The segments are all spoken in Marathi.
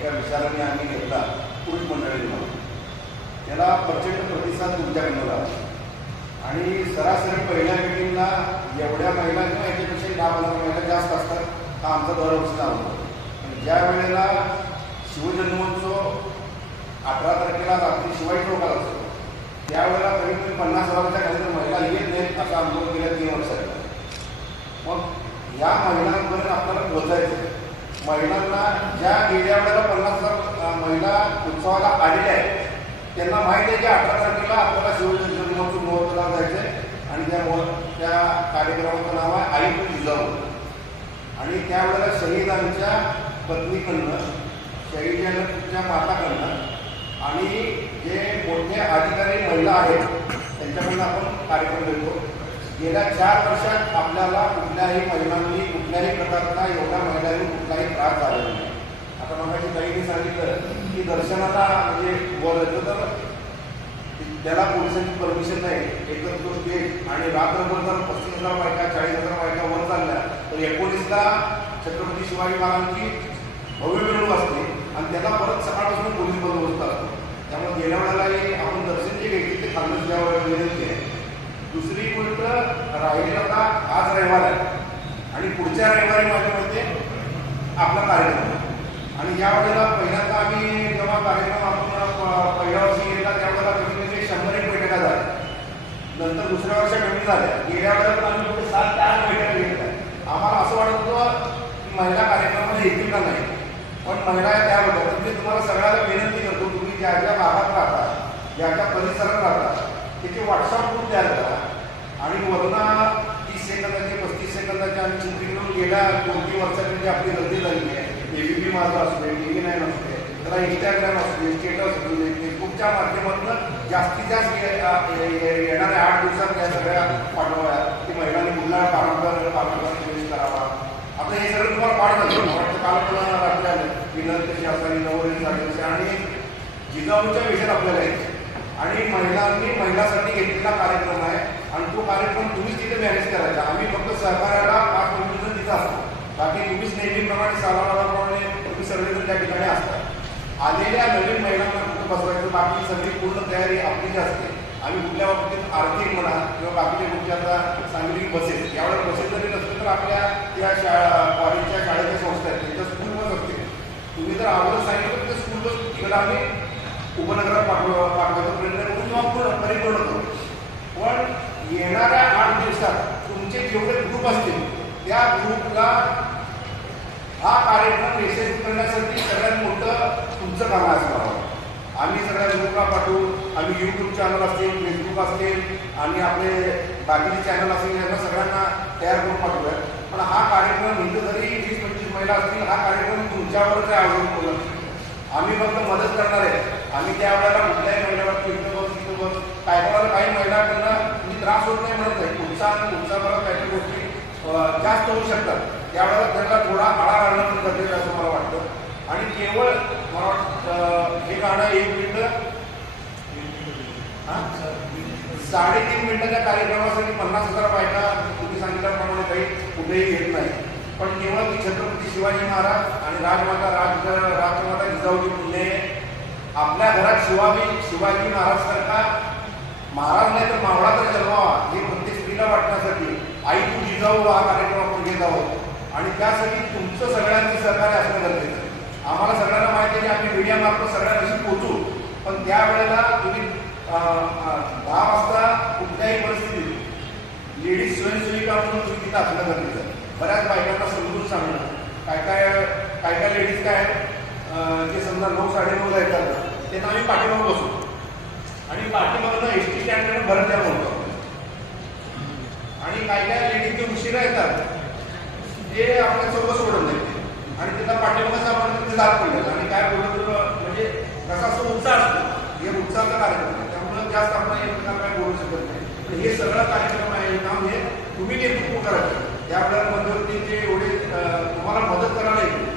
एका विचाराने आम्ही घेतला पुरुष मंडळींना त्याला प्रचंड प्रतिसाद तुमच्याकडनं झाला आणि सरासरी पहिल्या मिटिंगला एवढ्या महिला किंवा याच्यापेक्षा दहा हजार महिला जास्त असतात हा आमचा दरवर्षीचा होतो. पण ज्या वेळेला शिवजन्मोत्सव अठरा तारखेला रात्री शिवाजी चौकाला असतो त्यावेळेला कमीत कमी पन्नास हजाराच्या खाली तर महिला येत नाहीत असा अनुभव गेल्या तीन वर्षात मग या महिलांपर्यंत आपल्याला पोहोचायचं महिलांना ज्या गेल्या वेळेला पन्नास हजार महिला उत्सवाला आलेल्या आहेत त्यांना माहिती आहे की अठरा तारखेला आपल्याला शिवजन्मोत्सव महोत्सवाला जायचं आहे आणि त्या महो त्या कार्यक्रमाचं नाव आहे आई तू जिजाऊ आणि त्यावेळेला शहीदांच्या पत्नीकडनं शहीदांच्या माताकडनं आणि जे मोठे अधिकारी महिला आहेत त्यांच्याकडनं आपण कार्यक्रम देतो गेल्या चार वर्षात आपल्याला कुठल्याही महिलांनी कुठल्याही प्रकारचा एवढ्या महिलांनी कुठलाही त्रास झालेला नाही. आता मगाशी ताईंनी सांगितलं की दर्शनाला म्हणजे बोलायचं तर त्याला पोलिसांची परमिशन नाही. एकच तो स्टेज आणि रात्रभर जर पस्तीस हजार बायका चाळीस हजार बायका वर चालल्या तर एकोणीसला छत्रपती शिवाजी महाराजांची भव्य मिरवणूक असते आणि त्याला परत सकाळपासून पोलीस बंदोबस्त असतो. त्यामुळे गेल्या वेळेलाही आपण दर्शन जे घेतले ते खालून त्यावेळेला विनंती आहे दुसरी गोष्ट राहिली आता आज रविवार. आहे आणि पुढच्या रविवारी माझ्या मते आपला कार्यक्रम. आणि या वेळेला पहिल्यांदा आम्ही जेव्हा कार्यक्रम आपण प- पहिल्या वर्षी गेला त्यावेळेला कमी कमी शंभर एक बैठका झाल्या. नंतर दुसऱ्या वर्षी कमी झाल्या. गेल्या वेळेला आम्ही फक्त सात ते आठ बैठका घेतल्या. आम्हाला असं वाटत होतं की महिला कार्यक्रमामध्ये येतील का नाही. पण महिला त्या होत्या तर मी तुम्हाला सगळ्याला विनंती करतो तुम्ही ज्या ज्या भागात राहता ज्या ज्या परिसरात राहता त्याचे व्हॉट्सअप ग्रुप तयार करा. आणि वरना तीस सेकंदाचे पस्तीस सेकंदाचे आम्ही चिंती गेल्या दोन तीन वर्षाची म्हणजे आपली गर्दी झालेली आहे. एबीपी माझा असू दे टी व्ही नाईन असू दे. त्याला इंस्टाग्राम असू दे स्टेटस असू दे. फेसबुकच्या माध्यमातून जास्तीत जास्त येणाऱ्या आठ दिवसात या सगळ्या पाठवाव्या. की महिलांनी मुलांना पारंपरिक पारंपरिक प्रवेश करावा. आता हे सगळं तुम्हाला पाठ झालं. महाराष्ट्र कालपणा राखल्या विनंती शासनाने नवरी झाली. आणि जिजाऊच्या विषयात आपल्याला आणि महिलांनी महिलांसाठी घेतलेला कार्यक्रम आहे. आणि तो कार्यक्रम तुम्हीच तिथे मॅनेज करायचा. आम्ही फक्त सहकार्याला पाच मिनिटं तिथं असतो. बाकी तुम्हीच नेहमीप्रमाणे सालाप्रमाणे तुम्ही सगळेजण त्या ठिकाणी असतात आलेल्या नवीन महिलांना कुठं बसवायचं बाकी सगळी पूर्ण तयारी आपली जी असते. आम्ही कुठल्या बाबतीत आर्थिक म्हणा किंवा बाकीच्या गोष्टी आता सांगितली बसेस. यावेळेस बसेस जरी नसतील तर आपल्या त्या शाळा कॉलेजच्या शाळेच्या संस्था आहेत. त्यांच्या स्कूल बस असते. तुम्ही जर अगोदर सांगितलं तर स्कूल बस तिकडे आम्ही उपनगरात पाठवा पाठवायचा प्रयत्न करू किंवा पूर्ण परिपूर्ण करू पण येणाऱ्या आठ दिवसात तुमचे जेवढे ग्रुप असतील त्या ग्रुपला हा कार्यक्रम यशस्वी करण्यासाठी सगळ्यात मोठं तुमचं काम असणार आम्ही सगळ्या ग्रुपला पाठवू आम्ही यूट्यूब चॅनल असतील फेसबुक असतील आणि आपले बाकीचे चॅनल असतील यांना सगळ्यांना तयार करून पाठवूया. पण हा कार्यक्रम इथं जरी वीस पंचवीस महिला असतील हा कार्यक्रम तुमच्यावरच आहे अवलंबून. आम्ही फक्त मदत करणार आहे. आम्ही त्यावेळेला कुठल्याही महिन्यावर इथं बघ तिथं बघ काय कोणाला काही महिलांकडनं मी त्रास होत नाही म्हणत नाही उत्साह आणि उत्साहामुळे काही गोष्टी जास्त होऊ शकतात. त्यावेळेला त्यांना थोडा आळा घालणं पण गरजेचं असं मला वाटतं. आणि केवळ मला वाटतं हे गाणं एक मिनिट. साडेतीन मिनिटाच्या कार्यक्रमासाठी पन्नास हजार बायका तुम्ही सांगितल्याप्रमाणे काही कुठेही येत नाही. पण केवळ की छत्रपती शिवाजी महाराज आणि राजमाता राज राजमाता फुले पुणे आपल्या घरात शिवाजी शिवाजी महाराज सरकार. महाराज नाही तर मावळा तर जन्मावा हे प्रत्येक स्त्रीला वाटण्यासाठी आई तू जिजाऊ हा कार्यक्रम आपण घेत आहोत आणि त्यासाठी तुमचं सगळ्यांचं सहकार्य असणं गरजेचं आहे. आम्हाला सगळ्यांना माहिती आहे की आम्ही मीडियामार्फत सगळ्यांशी पोहोचू. पण त्यावेळेला तुम्ही दहा वाजता कुठल्याही परिस्थितीत लेडीज स्वयंसेविका म्हणून तुम्ही तिथं असणं गरजेचं बऱ्याच बायकांना समजून सांगणं. काय काय काय काय लेडीज काय आहेत, जे समजा नऊ साडेनऊला येतात त्यांना आम्ही पाठीमागं बसू. आणि पाठीमागनं एस टी स्टँडकडे भरत द्या म्हणतो. आणि काय काय लेडीज जे उशिरा येतात ते आपल्यासोबत सोडत नाही. आणि त्यांना पाठीमागं आपण तिथे जात पडतात आणि काय बोलत म्हणजे कसा असतो उत्साह असतो. हे उत्साहाचा कार्यक्रम आहे. त्यामुळे जास्त आपण एकमेकांना काय बोलू शकत नाही. पण हे सगळं कार्यक्रम आहे. काम हे तुम्ही नेतृत्व करायचं. त्यावेळेला मध्यवर्तीचे एवढे तुम्हाला मदत करायला येईल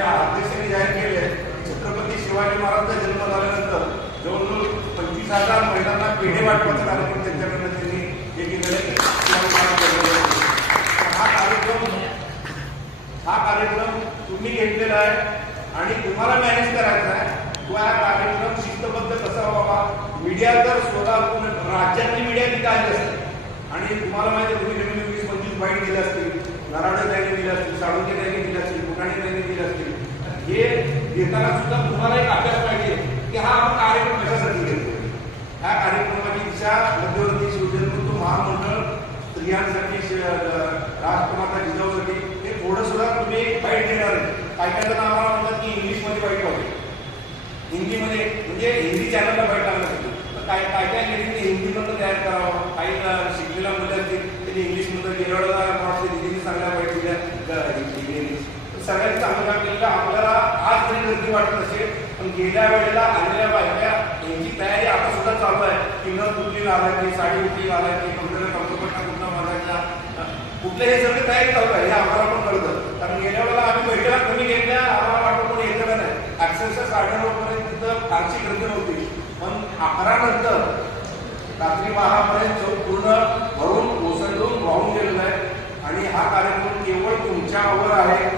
आमचे अध्यक्षांनी जाहीर केले छत्रपती शिवाजी महाराजांचा जन्म झाल्यानंतर जवळजवळ पंचवीस हजार महिलांना पेढे वाटपाचा कार्यक्रम त्यांच्याकडनं त्यांनी हे केलेलं हा कार्यक्रम हा कार्यक्रम तुम्ही घेतलेला आहे आणि तुम्हाला मॅनेज करायचा आहे. किंवा हा कार्यक्रम शिस्तबद्ध कसा व्हावा? मीडिया जर स्वतः राज्यातली मीडिया तिथे आली असते आणि तुम्हाला माहिती तुम्ही नवीन वीस पंचवीस पॉईंट दिले असतील. नराडे त्यांनी दिले असतील साळुंके त्यांनी दिले असतील बुटाणे त्यांनी दिले असतील हे घेताना सुद्धा तुम्हाला एक अभ्यास पाहिजे की हा आपण कार्यक्रम कशासाठी घेतो ह्या कार्यक्रमाची दिशा मध्यवर्ती शिवजन्मतो महामंडळ स्त्रियांसाठी शि- राजकुमारचा जिजाऊसाठी हे थोडं सुद्धा तुम्ही वाईट देणार आहे काही काही जण आम्हाला म्हणतात की इंग्लिशमध्ये वाईट पाहिजे हिंदीमध्ये म्हणजे हिंदी चॅनलला वाईट टाकण्यासाठी तर काय काय काय लेडीजने हिंदीमधनं तयार करावं? काही शिकलेल्या मुलं असतील त्यांनी इंग्लिशमधनं गेरवडा वाटते दिदीने चांगल्या वाईट दिल्या सगळ्यांनी चांगलं काम केलेलं आपल्याला आज जरी गर्दी वाटत असेल. पण गेल्या वेळेला आलेल्या बायका यांची तयारी आता सुद्धा चालू आहे. की न कुठली घालायची साडी उठली घालायची कमरेला कंपरपट्टा कुठला हे सगळे तयारी चालू आहे हे आम्हाला पण कळतं. कारण गेल्या वेळेला आम्ही बैठका कमी घेतल्या आम्हाला वाटतं कोणी येतं नाही. अक्षरशः साडेनऊपर्यंत तिथं फारशी गर्दी नव्हती. पण अकरा नंतर रात्री बारापर्यंत चौक पूर्ण भरून ओसंडून वाहून गेलेलं आहे. आणि हा कार्यक्रम केवळ तुमच्यावर आहे.